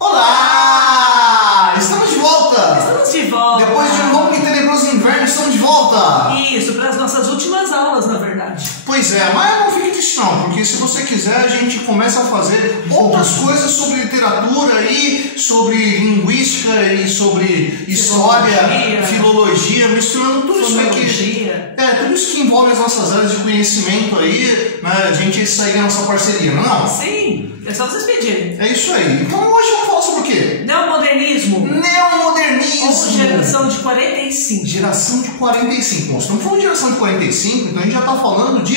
Olá! Estamos de volta! Estamos de volta! Depois de um longo e tenebroso inverno, estamos de volta! Isso, para as nossas últimas aulas, na verdade. Pois é, mas não fique triste não, porque se você quiser a gente começa a fazer outras coisas sobre literatura e sobre linguística e sobre história, filologia, misturando tudo isso aqui. Tudo isso que envolve as nossas áreas de conhecimento aí, né? A gente segue a nossa parceria, não é não? Sim, é só vocês pedirem. É isso aí. Então hoje vamos falar sobre o quê? Neomodernismo. Neomodernismo. Ou geração de 45. Geração de 45. Bom, se estamos falando de geração de 45, então a gente já está falando de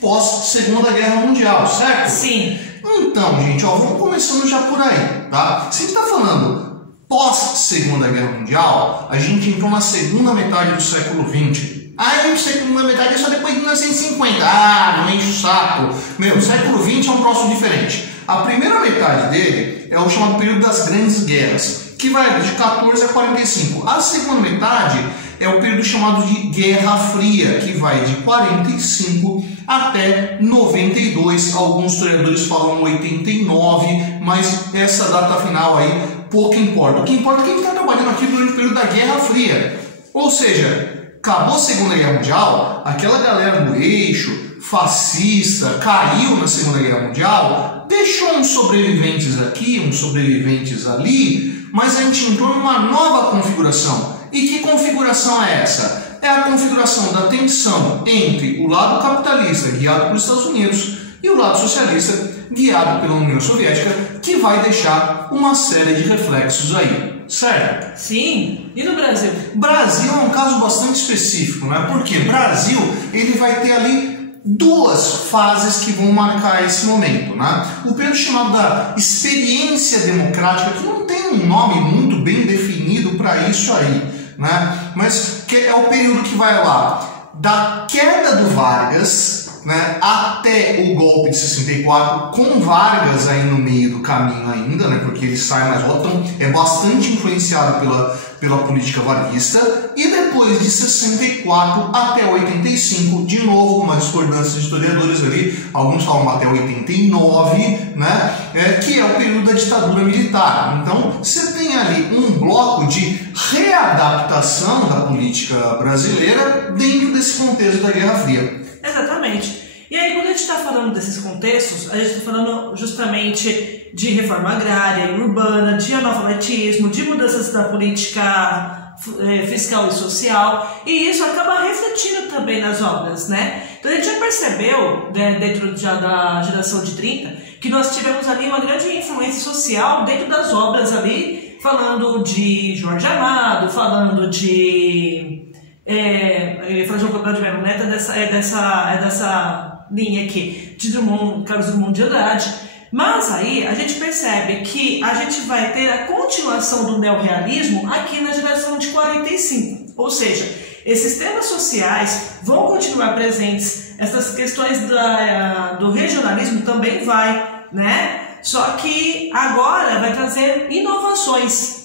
pós-Segunda Guerra Mundial, certo? Sim. Então, gente, ó, vamos começando já por aí, tá? Se a gente está falando pós-Segunda Guerra Mundial, a gente entrou na segunda metade do século XX. Aí, segunda metade é só depois de 1950. Ah, não enche o saco. Meu, o século XX é um troço diferente. A primeira metade dele é o chamado período das Grandes Guerras, que vai de 14 a 45. A segunda metade é o período chamado de Guerra Fria, que vai de 45 até 92. Alguns historiadores falam 89, mas essa data final aí pouco importa. O que importa é quem está trabalhando aqui durante o período da Guerra Fria. Ou seja, acabou a Segunda Guerra Mundial, aquela galera do eixo fascista caiu na Segunda Guerra Mundial, deixou uns sobreviventes aqui, uns sobreviventes ali, mas a gente entrou numa nova configuração. E que configuração é essa? É a configuração da tensão entre o lado capitalista, guiado pelos Estados Unidos, e o lado socialista, guiado pela União Soviética, que vai deixar uma série de reflexos aí, certo? Sim. E no Brasil? Brasil é um caso bastante específico, né? Porque Brasil, ele vai ter ali duas fases que vão marcar esse momento, né? O período chamado da experiência democrática, que não tem um nome muito bem definido para isso aí, né? Mas que é o período que vai lá da queda do Vargas, né, até o golpe de 64, com Vargas aí no meio do caminho ainda, né, porque ele sai mais alto, então é bastante influenciado pela política varguista, e depois de 64 até 85, de novo uma discordância de historiadores ali, alguns falam até 89, né, que é o período da ditadura militar. Então você tem ali um bloco de readaptação da política brasileira dentro desse contexto da Guerra Fria. Exatamente. E aí, quando a gente está falando desses contextos, a gente está falando justamente de reforma agrária e urbana, de analfabetismo, de mudanças da política fiscal e social, e isso acaba refletindo também nas obras, né? Então a gente já percebeu, né, dentro já da geração de 30, que nós tivemos ali uma grande influência social dentro das obras ali, falando de Jorge Amado, falando de... eu ia falar de João Cabral de Melo Neto, é dessa linha aqui, de Carlos Drummond de Andrade. Mas aí a gente percebe que a gente vai ter a continuação do neorrealismo aqui na geração de 45. Ou seja, esses temas sociais vão continuar presentes, essas questões do regionalismo também vai, né? Só que agora vai trazer inovações.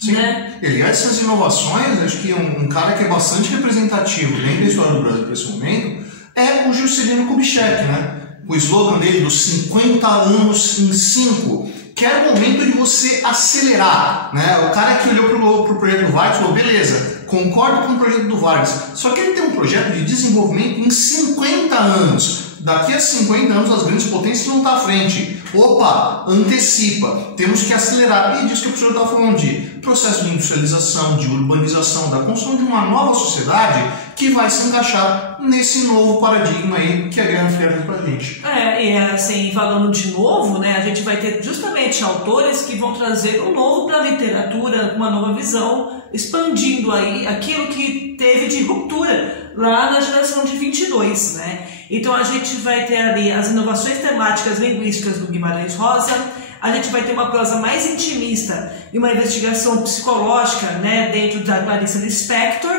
Sim. Né? Aliás, essas inovações, acho que um cara que é bastante representativo dentro da história do Brasil nesse momento é o Juscelino Kubitschek, né? O slogan dele dos 50 anos em 5, que era o momento de você acelerar, né? O cara que olhou para o projeto do Vargas falou, beleza, concordo com o projeto do Vargas, só que ele tem um projeto de desenvolvimento em 50 anos. Daqui a 50 anos as grandes potências vão estar à frente. Opa, antecipa, temos que acelerar. E disso que o professor estava falando de processo de industrialização, de urbanização, da construção de uma nova sociedade que vai se encaixar nesse novo paradigma aí que a Guerra Fria traz pra gente. E assim, falando de novo, né, a gente vai ter justamente autores que vão trazer o novo para a literatura, uma nova visão, expandindo aí aquilo que teve de ruptura lá na geração de 22, né? Então a gente vai ter ali as inovações temáticas linguísticas do Guimarães Rosa, a gente vai ter uma prosa mais intimista e uma investigação psicológica, né, dentro da Clarice Lispector,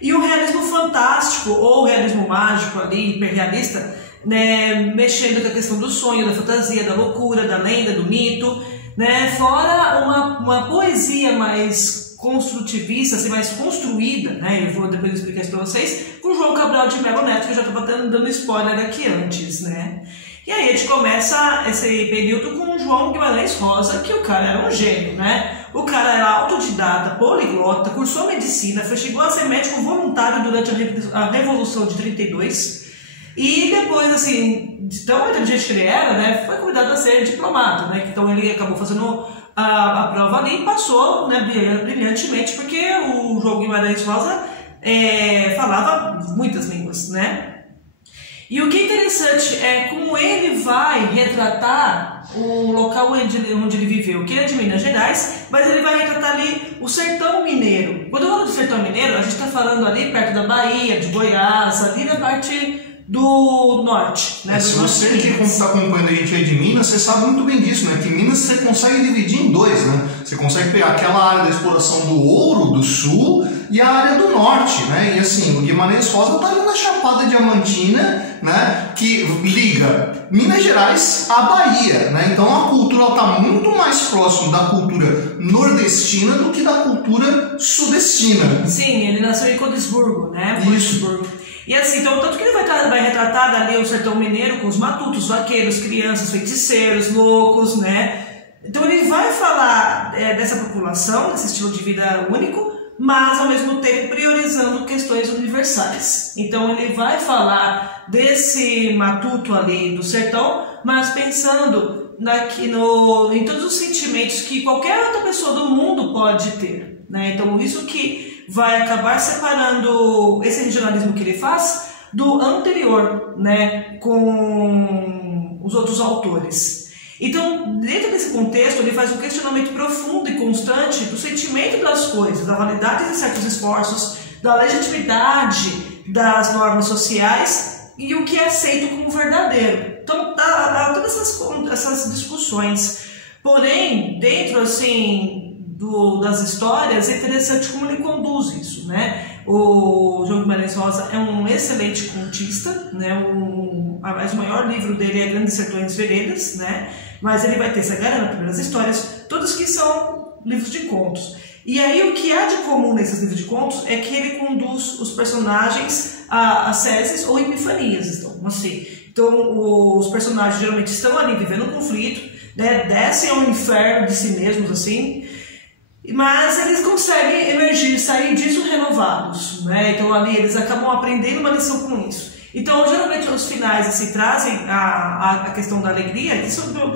e o realismo fantástico ou realismo mágico ali, hiperrealista, né, mexendo com a questão do sonho, da fantasia, da loucura, da lenda, do mito, né, fora uma poesia mais construtivista, assim, mais construída, né? Eu vou depois explicar isso para vocês, com João Cabral de Melo Neto, que eu já estava dando spoiler aqui antes, né? E aí a gente começa esse período com o João Guimarães Rosa, que o cara era um gênio, né? O cara era autodidata, poliglota, cursou medicina, chegou a ser médico voluntário durante a Revolução de 32. E depois, assim, de tão inteligente que ele era, né, foi convidado a ser diplomata, né? Então ele acabou fazendo a prova ali e passou, né, brilhantemente, porque o João Guimarães Rosa falava muitas línguas, né? E o que é interessante é como ele vai retratar o local onde ele viveu, que é de Minas Gerais, mas ele vai retratar ali o sertão mineiro. Quando eu falo do sertão mineiro, a gente está falando ali perto da Bahia, de Goiás, ali na parte do norte, né? Se você que está acompanhando a gente aí de Minas, você sabe muito bem disso, né? Que Minas você consegue dividir em dois, né? Você consegue pegar aquela área da exploração do ouro do sul e a área do norte, né? E assim, o Guimarães Rosa está ali na Chapada Diamantina, né? Que liga Minas Gerais à Bahia, né? Então a cultura está muito mais próxima da cultura nordestina do que da cultura sudestina. Sim, ele nasceu em Codesburgo, né? Isso. E assim, então, tanto que ele vai retratar ali o sertão mineiro com os matutos, vaqueiros, crianças, feiticeiros, loucos, né? Então ele vai falar dessa população, desse estilo de vida único, mas ao mesmo tempo priorizando questões universais. Então ele vai falar desse matuto ali do sertão, mas pensando em todos os sentimentos que qualquer outra pessoa do mundo pode ter, né? Então isso que vai acabar separando esse regionalismo que ele faz do anterior, né, com os outros autores. Então, dentro desse contexto, ele faz um questionamento profundo e constante do sentimento das coisas, da validade de certos esforços, da legitimidade das normas sociais e o que é aceito como verdadeiro. Então, dá todas essas discussões. Porém, dentro, assim, das histórias, é interessante como ele conduz isso, né? O João Guimarães Rosa é um excelente contista, né? Mas o maior livro dele é Grandes Sertões Veredas, né? Mas ele vai ter Sagarana, Primeiras Histórias, todos que são livros de contos. E aí o que há de comum nesses livros de contos é que ele conduz os personagens a seses ou epifanias, então, assim. Então os personagens geralmente estão ali vivendo um conflito, né? Descem ao inferno de si mesmos, assim, mas eles conseguem emergir, sair disso renovados, né? Então ali eles acabam aprendendo uma lição com isso. Então geralmente os finais assim, trazem a questão da alegria,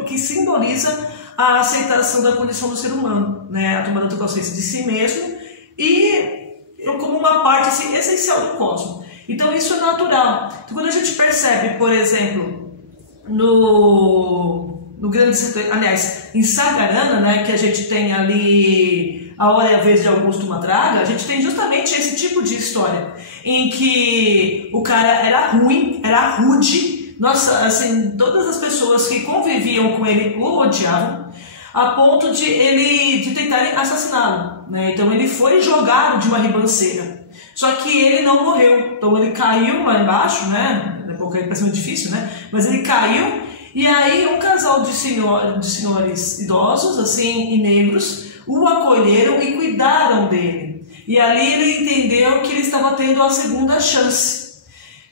que simboliza a aceitação da condição do ser humano, né? A tomada de consciência de si mesmo e como uma parte assim, essencial do cosmos. Então isso é natural. Então quando a gente percebe, por exemplo, no Grande Sertão, aliás, em Sagarana, né, que a gente tem ali A Hora e a Vez de Augusto Matraga, a gente tem justamente esse tipo de história, em que o cara era ruim, era rude, nossa, assim, todas as pessoas que conviviam com ele o odiavam, a ponto de tentarem assassiná-lo, né? Então ele foi jogado de uma ribanceira, só que ele não morreu, então ele caiu lá embaixo, né? Porque parece muito difícil, né? Mas ele caiu. E aí um casal de senhores idosos, assim, e negros, o acolheram e cuidaram dele. E ali ele entendeu que ele estava tendo a segunda chance.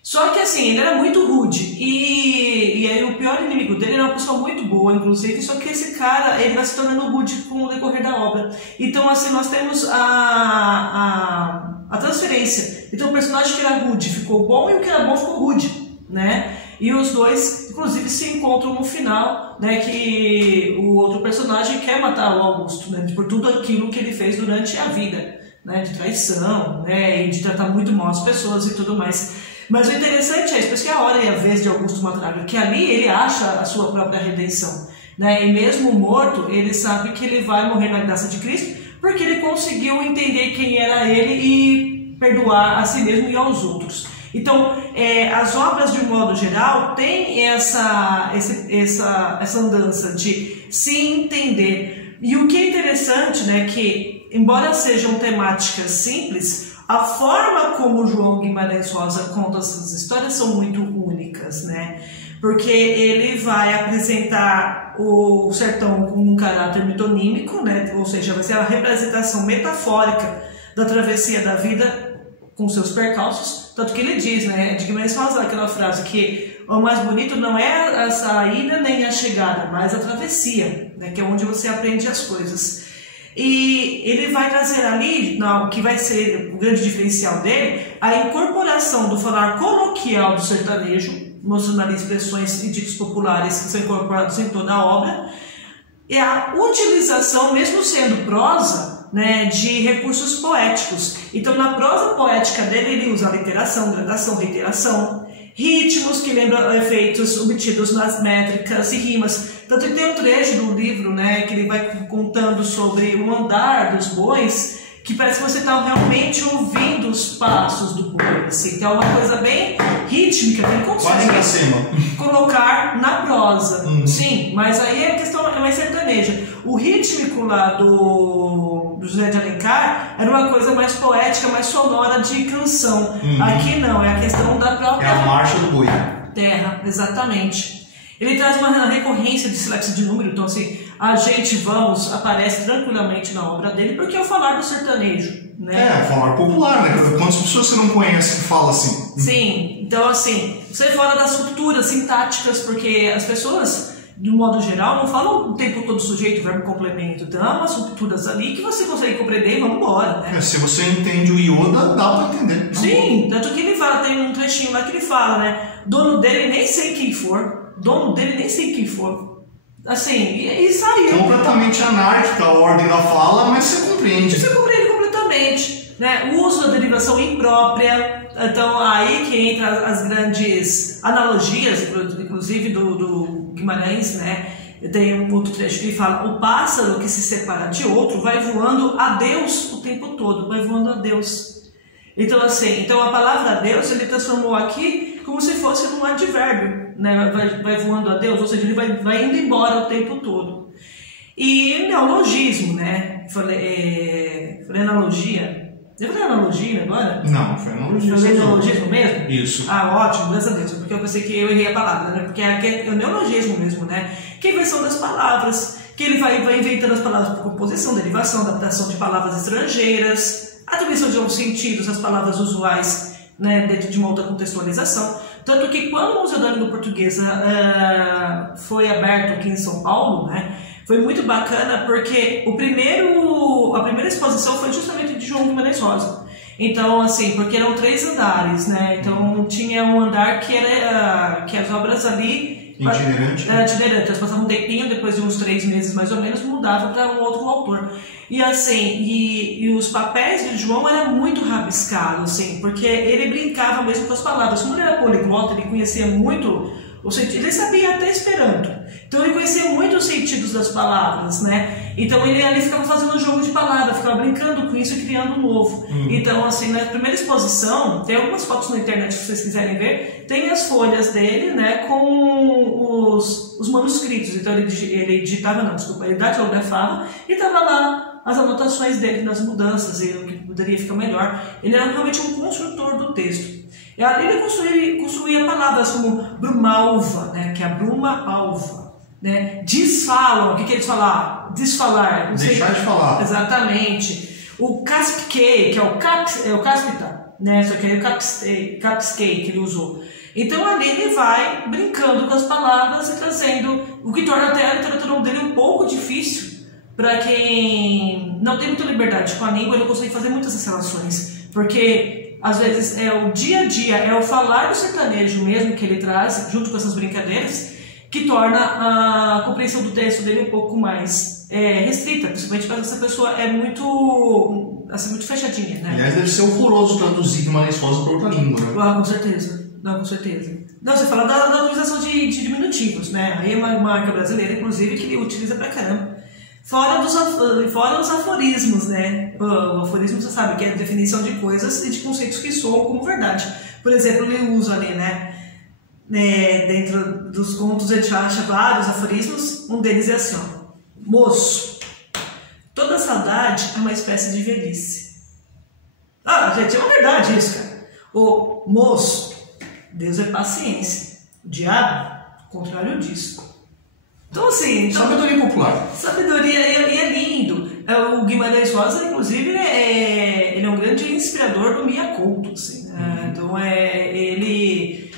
Só que assim, ele era muito rude. E aí o pior inimigo dele era uma pessoa muito boa, inclusive, só que esse cara, ele vai se tornando rude com o decorrer da obra. Então assim, nós temos a transferência. Então o personagem que era rude ficou bom e o que era bom ficou rude, né? E os dois, inclusive, se encontram no final, né, que o outro personagem quer matar o Augusto, né, por tudo aquilo que ele fez durante a vida, né, de traição, né, e de tratar muito mal as pessoas e tudo mais. Mas o interessante é isso, por isso que é a hora e a vez de Augusto Matraga, que ali ele acha a sua própria redenção, né, e mesmo morto, ele sabe que ele vai morrer na graça de Cristo, porque ele conseguiu entender quem era ele e perdoar a si mesmo e aos outros. Então, as obras, de um modo geral, têm essa andança de se entender. E o que é interessante, né, que, embora sejam temáticas simples, a forma como João Guimarães Rosa conta essas histórias são muito únicas, né? Porque ele vai apresentar o sertão com um caráter metonímico, né? Ou seja, vai ser a representação metafórica da travessia da vida com seus percalços, tanto que ele diz, né, de Guimarães Rosa, aquela frase que o mais bonito não é a saída nem a chegada, mas a travessia, né, que é onde você aprende as coisas. E ele vai trazer ali, o que vai ser o grande diferencial dele, a incorporação do falar coloquial do sertanejo, mostrando ali expressões e ditos populares que são incorporados em toda a obra, e a utilização, mesmo sendo prosa, né, de recursos poéticos. Então, na prosa poética dele, ele usa literação, gradação, reiteração, ritmos que lembram efeitos obtidos nas métricas e rimas. Tanto que tem um trecho do livro, né, que ele vai contando sobre o andar dos bois, que parece que você está realmente ouvindo os passos do boi, assim, que é uma coisa bem rítmica, que ele consegue colocar na prosa. Sim, mas aí a questão é mais sertaneja. O rítmico lá do José de Alencar era uma coisa mais poética, mais sonora de canção. Aqui não, é a questão da própria... É a marcha do boi. Terra, exatamente. Ele traz uma recorrência de silexo de número, então assim, a gente vamos aparece tranquilamente na obra dele, porque é o falar do sertanejo, né? É, falar popular, né? Quantas pessoas você não conhece que fala assim? Sim, então assim, você fala das rupturas sintáticas, porque as pessoas, de um modo geral, não falam o tempo todo sujeito, verbo, complemento. Então, há umas rupturas ali que você consegue compreender e vamos embora, né? Se você entende o Yoda, dá pra entender. Sim, tanto que ele fala, tem um trechinho lá que ele fala, né? Dono dele nem sei quem for, dono dele nem sei quem for. Assim, e saiu. Completamente anárquica a ordem da fala, mas você compreende. Você compreende completamente, né? O uso da derivação imprópria. Então, aí que entra as grandes analogias, inclusive do Guimarães, né? Tem um outro trecho que ele fala: o pássaro que se separa de outro vai voando a Deus o tempo todo, vai voando a Deus. Então, assim, então a palavra Deus ele transformou aqui como se fosse num advérbio, né? Vai voando a Deus, ou seja, ele vai indo embora o tempo todo. E neologismo, né? Falei analogia. Eu falei analogia agora? Não, foi analogia. Falei neologismo mesmo? Isso. Ah, ótimo, graças a Deus, porque eu pensei que eu errei a palavra, né? Porque é o neologismo mesmo, né? Que é a inversão das palavras, que ele vai inventando as palavras por composição, derivação, adaptação de palavras estrangeiras, atribuição de novos sentidos às palavras usuais, né, dentro de uma outra contextualização. Tanto que quando o Museu da Língua Portuguesa foi aberto aqui em São Paulo, né, foi muito bacana porque a primeira exposição foi justamente de João Guimarães Rosa. Então, assim, porque eram 3 andares, né? Então tinha um andar que as obras ali... Itinerante. Era itinerante, elas passavam um tempinho, depois de uns 3 meses mais ou menos, mudava para um outro autor. E assim, e os papéis de João eram muito rabiscados, assim, porque ele brincava mesmo com as palavras. Como ele era poliglota, ele conhecia muito o sentido, ele sabia até Esperanto. Então ele conhecia muito os sentidos das palavras, né? Então ele ali ficava fazendo um jogo de palavras, ficava brincando com isso e criando um novo. Então, assim, na primeira exposição, tem algumas fotos na internet se vocês quiserem ver, tem as folhas dele, né, com os manuscritos. Então ele datilografava e estava lá as anotações dele nas mudanças e o que poderia ficar melhor. Ele era realmente um construtor do texto. E ali ele construía palavras como brumalva, né, que é a bruma alva. Né? Desfalam, o que eles falam? Desfalar. Deixar de falar. Exatamente. O caspquei, que é o caspita, né? Só que é o capsquei que ele usou. Então ali ele vai brincando com as palavras e trazendo, o que torna até a literatura dele um pouco difícil para quem não tem muita liberdade com a língua. Ele não consegue fazer muitas essas relações, porque às vezes é o dia a dia, é o falar do sertanejo mesmo que ele traz, junto com essas brincadeiras, que torna a compreensão do texto dele um pouco mais restrita, principalmente para essa pessoa é muito fechadinha, né? Aliás, deve ser horroroso traduzir Guimarães Rosa para outra língua, né? Ah, com certeza. Não, com certeza. Não, você fala da utilização de diminutivos, né? Aí é uma marca brasileira, inclusive, que ele utiliza pra caramba. Fora os aforismos, né? O aforismo, você sabe, que é a definição de coisas e de conceitos que soam como verdade. Por exemplo, ele usa ali, né? Dentro dos contos a gente acha vários aforismos. Um deles é assim, ó: moço, toda saudade é uma espécie de velhice. Ah, gente, é uma verdade isso, cara. O moço, Deus é paciência. O diabo, o contrário disso. Então, assim... Sabedoria popular. Sabedoria, e é lindo. O Guimarães Rosa, inclusive, ele é um grande inspirador do Mia Couto, assim, né? Então, ele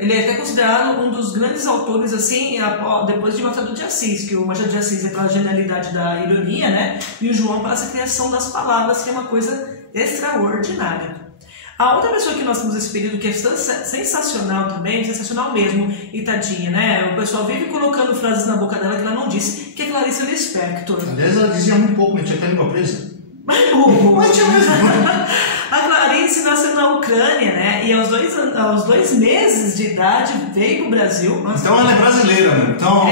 Ele é até considerado um dos grandes autores, assim, depois de Machado de Assis, que o Machado de Assis é pela genialidade da ironia, né? E o João pela essa criação das palavras, que é uma coisa extraordinária. A outra pessoa que nós temos esse período que é sensacional também, sensacional mesmo, e tadinha, né? O pessoal vive colocando frases na boca dela que ela não disse, que é Clarice Lispector. Aliás, ela dizia muito pouco, mas tinha até língua presa. Mas tinha mesmo. A Clarice nasceu na Ucrânia, né? E aos 2 meses de idade veio para o Brasil. Então ela é brasileira, né? Então,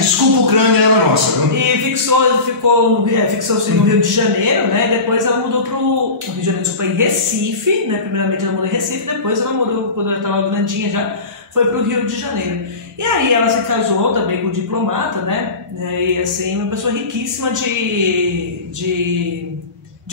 desculpa, Ucrânia era nossa. E fixou-se no Rio de Janeiro, né? Depois ela mudou para o Rio de Janeiro, desculpa, em Recife, né? Primeiramente ela mudou em Recife, depois ela mudou, quando ela estava grandinha já, foi para o Rio de Janeiro. E aí ela se casou também com um diplomata, né? E assim, uma pessoa riquíssima de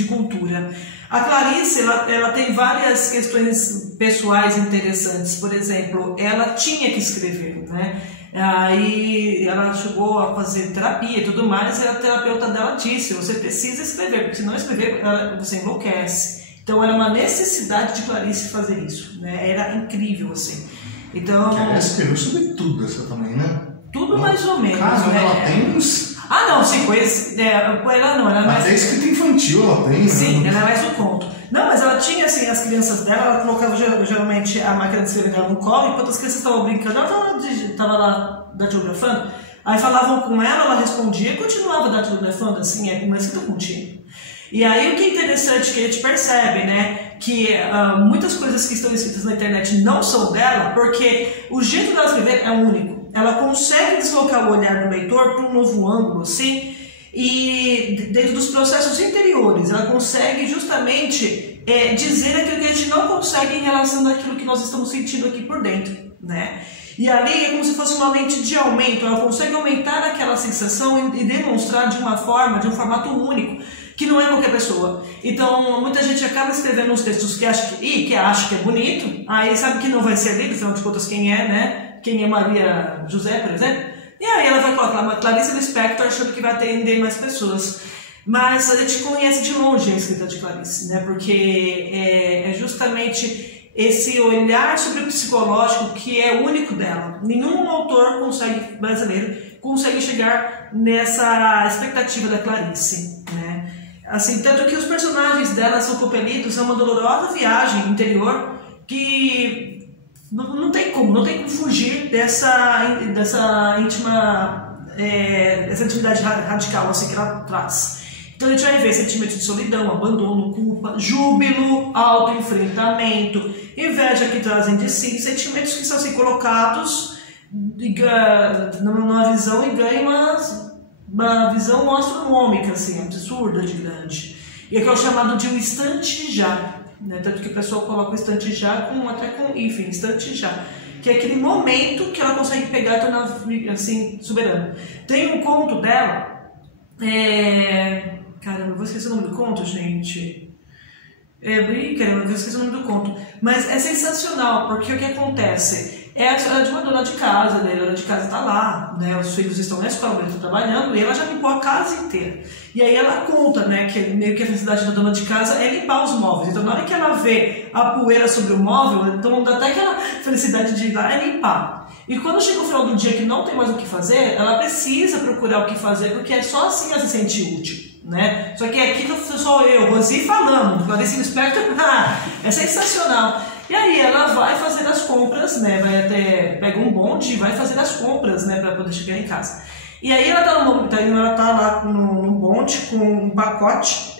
cultura. A Clarice, ela tem várias questões pessoais interessantes. Por exemplo, ela tinha que escrever, né? Aí ela chegou a fazer terapia e tudo mais, e a terapeuta dela disse: você precisa escrever, porque se não escrever, você enlouquece. Então era uma necessidade de Clarice fazer isso, né? Era incrível, assim. Então, ela escreveu sobre tudo essa também, né? Tudo mais ou menos, né? Ela tem uns... Ah, não, sim, ela não, ela é mais... Até escrita infantil ela tem, né? Sim, ela é mais um conto. Não, mas ela tinha, assim, as crianças dela, ela colocava geralmente a máquina de escrever dela no colo, enquanto as crianças estavam brincando, ela estava lá datilografando, aí falavam com ela respondia e continuava datilografando, assim, uma escrita contínua. E aí o que é interessante que a gente percebe, né, que muitas coisas que estão escritas na internet não são dela, porque o jeito dela escrever é único. Ela consegue deslocar o olhar do leitor para um novo ângulo, assim, e dentro dos processos interiores, ela consegue justamente dizer aquilo que a gente não consegue em relação àquilo que nós estamos sentindo aqui por dentro, né? E ali é como se fosse uma lente de aumento, ela consegue aumentar aquela sensação e demonstrar de uma forma, de um formato único, que não é qualquer pessoa. Então, muita gente acaba escrevendo uns textos que acha que é bonito, aí sabe que não vai ser lido, afinal de contas quem é, né? Quem é Maria José, por exemplo, e aí ela vai colocar uma Clarice Lispector achando que vai atender mais pessoas. Mas a gente conhece de longe a escrita de Clarice, né? Porque é justamente esse olhar sobre o psicológico que é único dela. Nenhum autor brasileiro consegue chegar nessa expectativa da Clarice, né? Assim, tanto que os personagens dela são compelidos a uma dolorosa viagem interior que não tem como fugir dessa intimidade radical assim, que ela traz. Então a gente vai ver sentimentos de solidão, abandono, culpa, júbilo, autoenfrentamento, inveja que trazem de si, sentimentos que são assim, colocados numa visão e ganham uma visão astronômica, assim, absurda de grande. E é que é o chamado de um instante já. Né? Tanto que o pessoal coloca o instante já enfim, instante já, que é aquele momento que ela consegue pegar e tornar assim, soberana. Tem um conto dela, caramba, eu vou esquecer o nome do conto, gente. Caramba, eu vou esquecer o nome do conto. Mas é sensacional, porque o que acontece? É a história de uma dona de casa, né? A dona de casa está lá, né? Os filhos estão na escola, ele está trabalhando, e ela já limpou a casa inteira. E aí ela conta, né, que meio que a felicidade da dona de casa é limpar os móveis. Então na hora que ela vê a poeira sobre o móvel, então dá até aquela felicidade de ir lá e limpar. E quando chega o final do dia que não tem mais o que fazer, ela precisa procurar o que fazer, porque é só assim ela se sente útil. Né? Só que aqui sou eu, Rosi, falando, Clarice Lispector, é sensacional. E aí ela vai fazer as compras, né? Pega um bonde e vai fazer as compras, né? Para poder chegar em casa. E aí ela tá lá no bonde com um pacote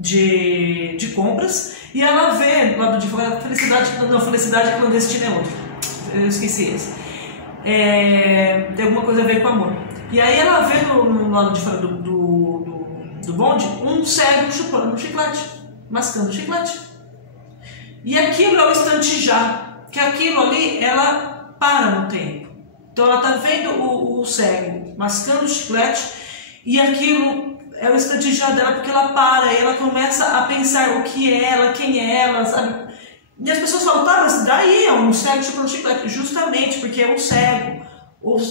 de compras e ela vê lá do de fora felicidade clandestina é outro. Eu esqueci esse. Tem alguma coisa a ver com amor. E aí ela vê no lado de fora do bonde um cego chupando um chiclete, mascando um chiclete. E aquilo é o instante já, que aquilo ali, ela para no tempo. Então ela está vendo o cego mascando o chiclete e aquilo é o instante já dela, porque ela para e ela começa a pensar o que é ela, quem é ela, sabe? E as pessoas falam, tá, mas daí é um cego chupando chiclete. Justamente porque é um cego.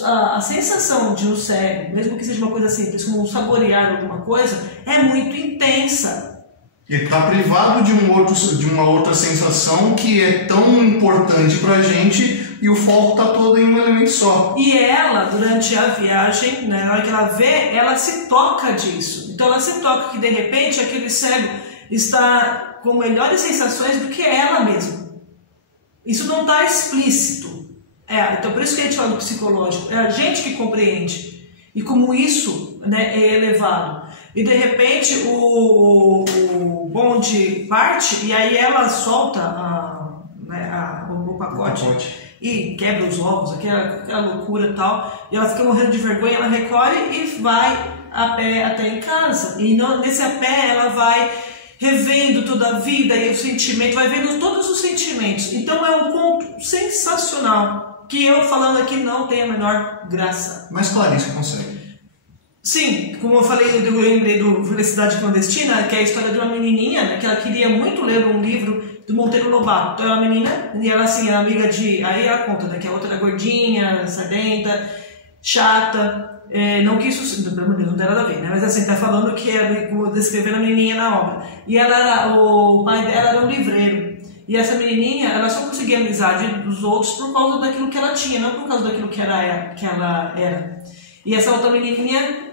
A sensação de um cego, mesmo que seja uma coisa simples, como saborear alguma coisa, é muito intensa. Ele está privado de uma outra sensação que é tão importante para a gente e o foco está todo em um elemento só. E ela, durante a viagem, né, na hora que ela vê, ela se toca disso. Então ela se toca que de repente aquele cego está com melhores sensações do que ela mesma. Isso não está explícito. Então por isso que a gente fala do psicológico. É a gente que compreende. E como isso, né, é elevado. E de repente o bonde parte e aí ela solta o pacote e quebra os ovos, aquela loucura e tal. E ela fica morrendo de vergonha, ela recolhe e vai a pé até em casa. E nesse a pé ela vai revendo toda a vida e o sentimento, vai vendo todos os sentimentos. Então é um conto sensacional, que eu falando aqui não tem a menor graça. Mas Clarice consegue. Sim, como eu falei, eu lembrei do Felicidade Clandestina, que é a história de uma menininha, né, que ela queria muito ler um livro do Monteiro Lobato. Então ela é uma menina, e ela assim, é amiga de... Aí ela conta, né, que a outra era gordinha, sedenta, chata, não que isso... Pelo amor de Deus, não tem nada a ver, né? Mas assim, tá falando que descrevendo a menininha na obra. E o pai dela era um livreiro. E essa menininha, ela só conseguia a amizade dos outros por causa daquilo que ela tinha, não por causa daquilo que ela era. E essa outra menininha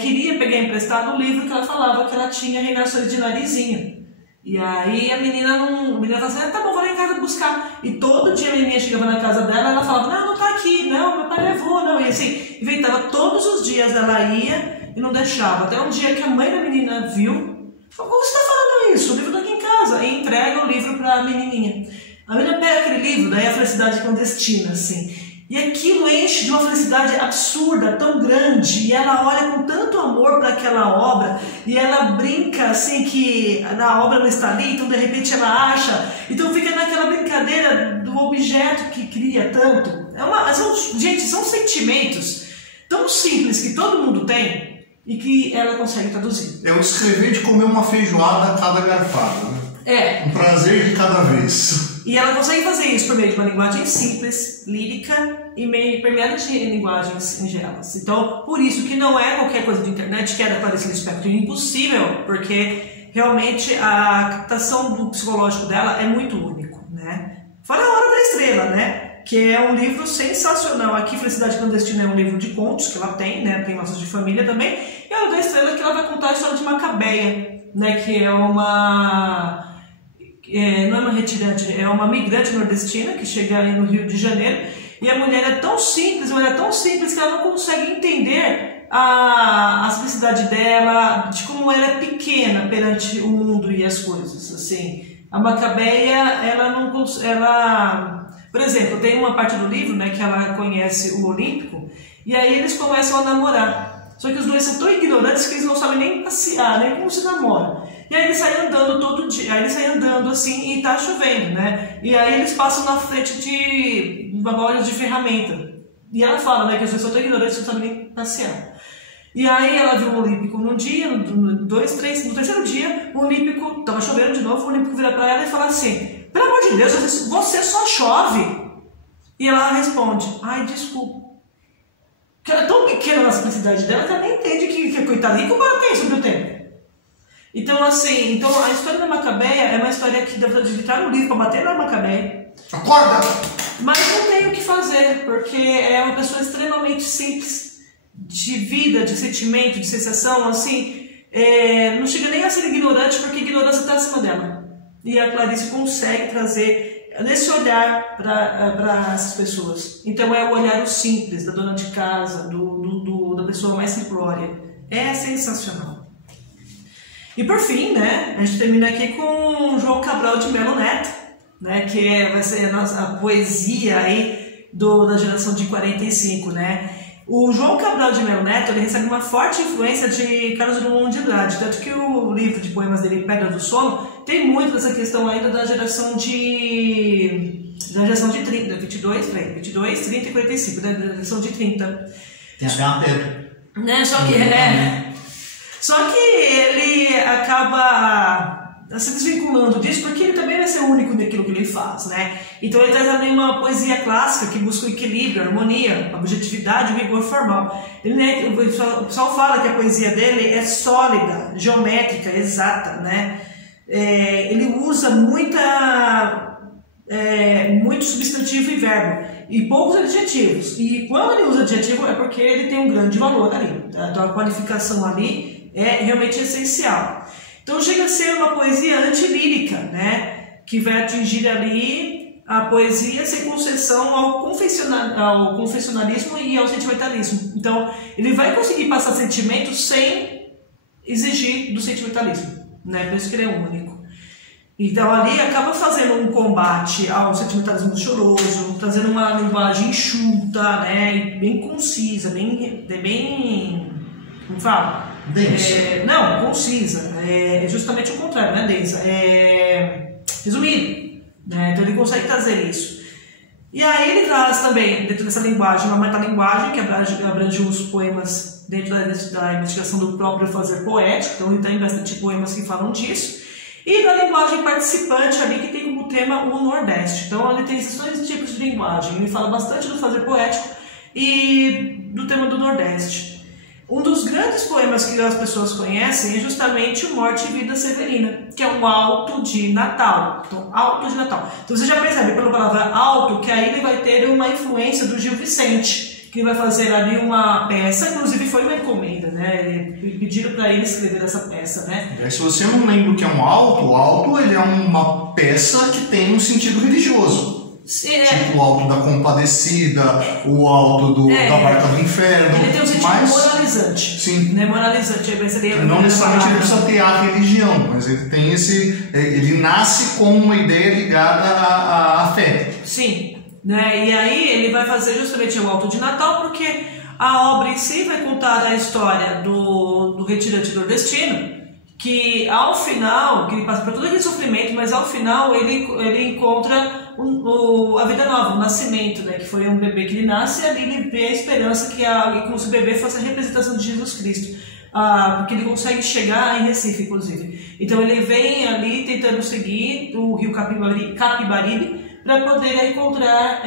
queria pegar emprestado o livro que ela falava que ela tinha reinações de narizinho. E aí a menina falava assim, tá bom, vou lá em casa buscar. E todo dia a menininha chegava na casa dela, ela falava, não tá aqui, não, meu pai levou, não. E assim, inventava todos os dias, ela ia e não deixava. Até um dia que a mãe da menina viu, falou, como você tá falando isso? O livro tá aqui em casa. E entrega o livro pra menininha. A menina pega aquele livro, daí a Felicidade Clandestina, assim. E aquilo enche de uma felicidade absurda, tão grande, e ela olha com tanto amor para aquela obra, e ela brinca assim que a obra não está ali, então de repente ela acha, então fica naquela brincadeira do objeto que cria tanto. Gente, são sentimentos tão simples que todo mundo tem e que ela consegue traduzir. É o escrever de comer uma feijoada a cada garfada, né? Um prazer de cada vez. E ela consegue fazer isso por meio de uma linguagem simples, lírica e meio permeada de linguagens singelas. Então, por isso que não é qualquer coisa de internet que é da Clarice Lispector, impossível, porque realmente a captação do psicológico dela é muito único, né? Fora a Hora da Estrela, né? Que é um livro sensacional. Aqui, Felicidade Clandestina é um livro de contos que ela tem, né? Tem Laços de Família também. E a Hora da Estrela que ela vai contar a história de Macabeia, né? Que é não é uma retirante, é uma migrante nordestina que chega aí no Rio de Janeiro, e a mulher é tão simples, que ela não consegue entender a simplicidade dela, de como ela é pequena perante o mundo e as coisas, assim. A Macabeia, por exemplo, tem uma parte do livro, né, que ela conhece o Olímpico, e aí eles começam a namorar. Só que os dois são tão ignorantes que eles não sabem nem passear, nem como se namora. E aí eles saem andando todo dia, aí eles saem andando assim e tá chovendo, né? E aí eles passam na frente de lojas de ferramenta. E ela fala, né, que as pessoas são tão ignorantes que não sabem nem passear. E aí ela viu o Olímpico num dia, no terceiro dia, o Olímpico, tava chovendo de novo, o Olímpico vira pra ela e fala assim, pelo amor de Deus, você só chove. E ela responde, ai, desculpa. Porque ela é tão pequena na simplicidade dela que ela nem entende que coitada, nem como ela tem sobre o tempo. Então, assim, a história da Macabeia é uma história que dá pra digitar no livro pra bater na Macabeia. Acorda! Mas não tem o que fazer, porque é uma pessoa extremamente simples de vida, de sentimento, de sensação, assim, não chega nem a ser ignorante, porque a ignorância está acima dela. E a Clarice consegue trazer nesse olhar para essas pessoas. Então é o olhar simples da dona de casa, da pessoa mais simplória. É sensacional. E por fim, né, a gente termina aqui com João Cabral de Melo Neto, né, que vai ser a poesia aí da geração de 45, né. O João Cabral de Melo Neto, ele recebe uma forte influência de Carlos Drummond de Andrade, tanto que o livro de poemas dele, Pedra do Sono, tem muito dessa questão ainda da geração de 30, 22, 30 e 45, da geração de 30. Tem até uma Pedro. Né, só que ele acaba se desvinculando disso, porque ele também vai ser único naquilo que ele faz, né? Então ele traz também uma poesia clássica que busca o equilíbrio, a harmonia, a objetividade e o rigor formal. O pessoal fala que a poesia dele é sólida, geométrica, exata, né? ele usa muito substantivo e verbo e poucos adjetivos. E quando ele usa adjetivo é porque ele tem um grande valor ali. Tá? Então a qualificação ali é realmente essencial. Então chega a ser uma poesia antilírica, né? Que vai atingir ali a poesia sem concessão ao confessionalismo e ao sentimentalismo. Então ele vai conseguir passar sentimento sem exigir do sentimentalismo, né? Por isso que ele é único. Então ali acaba fazendo um combate ao sentimentalismo choroso, trazendo uma linguagem enxuta, né, bem concisa, bem como fala? Densa. Não, concisa. É justamente o contrário, não é densa. É resumido. Né? Então ele consegue trazer isso. E aí ele traz também, dentro dessa linguagem, uma metalinguagem que abrange os poemas dentro da investigação do próprio fazer poético. Então ele tem bastante poemas que falam disso. E da linguagem participante ali, que tem como tema o Nordeste. Então ele tem esses dois tipos de linguagem. Ele fala bastante do fazer poético e do tema do Nordeste. Um dos grandes poemas que as pessoas conhecem é justamente o Morte e Vida Severina, que é um auto de Natal. Então, auto de Natal. Então você já percebe pela palavra auto que aí ele vai ter uma influência do Gil Vicente, que vai fazer ali uma peça, inclusive foi uma encomenda, né? Pediram para ele escrever essa peça, né? Se você não lembra o que é um auto, o auto ele é uma peça que tem um sentido religioso. Tipo o Alto da Compadecida, o Alto da Barca do Inferno. Ele tem um sentido moralizante. Sim. Né? Moralizante. Não necessariamente ele precisa ter a religião, mas ele tem ele nasce com uma ideia ligada à fé. Sim. Né? E aí ele vai fazer justamente o Alto de Natal, porque a obra em si vai contar a história do retirante nordestino, que ao final, que ele passa por todo aquele sofrimento, mas ao final ele encontra a vida nova, o nascimento, né? Que foi um bebê que ele nasce, e ali ele vê a esperança que como se o bebê fosse a representação de Jesus Cristo, porque ele consegue chegar em Recife, inclusive. Então ele vem ali tentando seguir o rio Capibaribe para poder encontrar,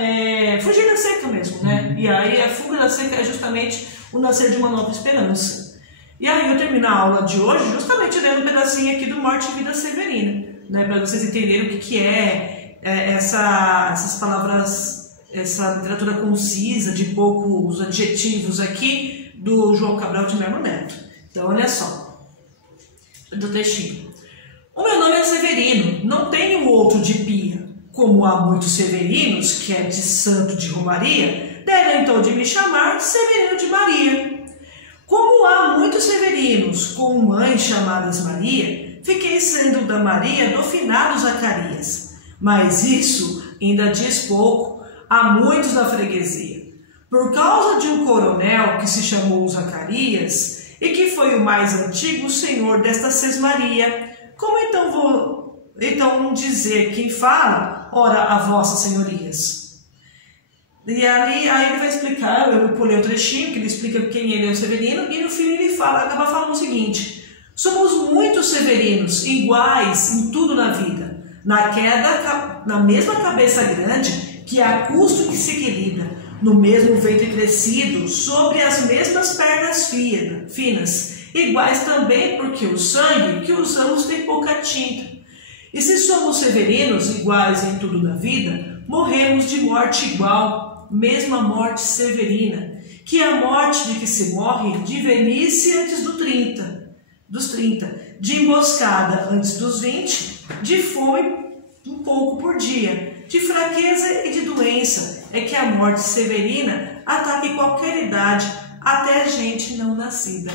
fugir da seca mesmo, né? E aí a fuga da seca é justamente o nascer de uma nova esperança. E aí eu termino a aula de hoje justamente lendo um pedacinho aqui do Morte e Vida Severina, né? Para vocês entenderem o que é essas palavras, essa literatura concisa, de poucos adjetivos aqui, do João Cabral de Melo Neto. Então, olha só, do textinho. O meu nome é Severino, não tenho outro de pia. Como há muitos Severinos, que é de santo de Romaria, devem então de me chamar Severino de Maria. Como há muitos Severinos, com mães chamadas Maria, fiquei sendo da Maria do finado Zacarias. Mas isso ainda diz pouco, há muitos na freguesia. Por causa de um coronel que se chamou Zacarias, e que foi o mais antigo senhor desta sesmaria, como então vou dizer quem fala, ora a vossas senhorias? E aí ele vai explicar, eu pulei o trechinho, que ele explica quem ele é o Severino, e no fim ele acaba falando o seguinte: somos muitos Severinos, iguais em tudo na vida. Na queda, na mesma cabeça grande, que a custo que se equilibra, no mesmo ventre crescido, sobre as mesmas pernas finas, iguais também porque o sangue que usamos tem pouca tinta. E se somos severinos, iguais em tudo na vida, morremos de morte igual, mesma morte severina, que é a morte de que se morre de velhice antes dos 30, de emboscada antes dos 20, de fome um pouco por dia, de fraqueza e de doença, é que a morte severina ataca em qualquer idade, até gente não nascida.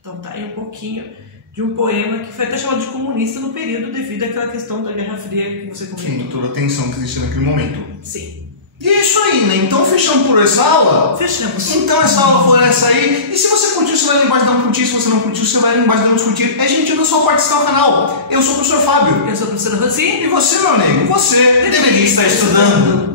Então tá aí um pouquinho de um poema que foi até chamado de comunista no período devido àquela questão da Guerra Fria que você comentou. Sim, toda a tensão que existia naquele momento. Sim. E é isso aí, né? Então fechamos por essa aula? Fechamos. Então essa aula foi essa aí. E se você curtiu, você vai lá embaixo dar um curtir. Se você não curtiu, você vai lá embaixo dar um discutir. É gentil da sua parte estar no canal. Eu sou o professor Fábio. Eu sou a professora Rosi. E você, meu amigo, você deveria estar estudando.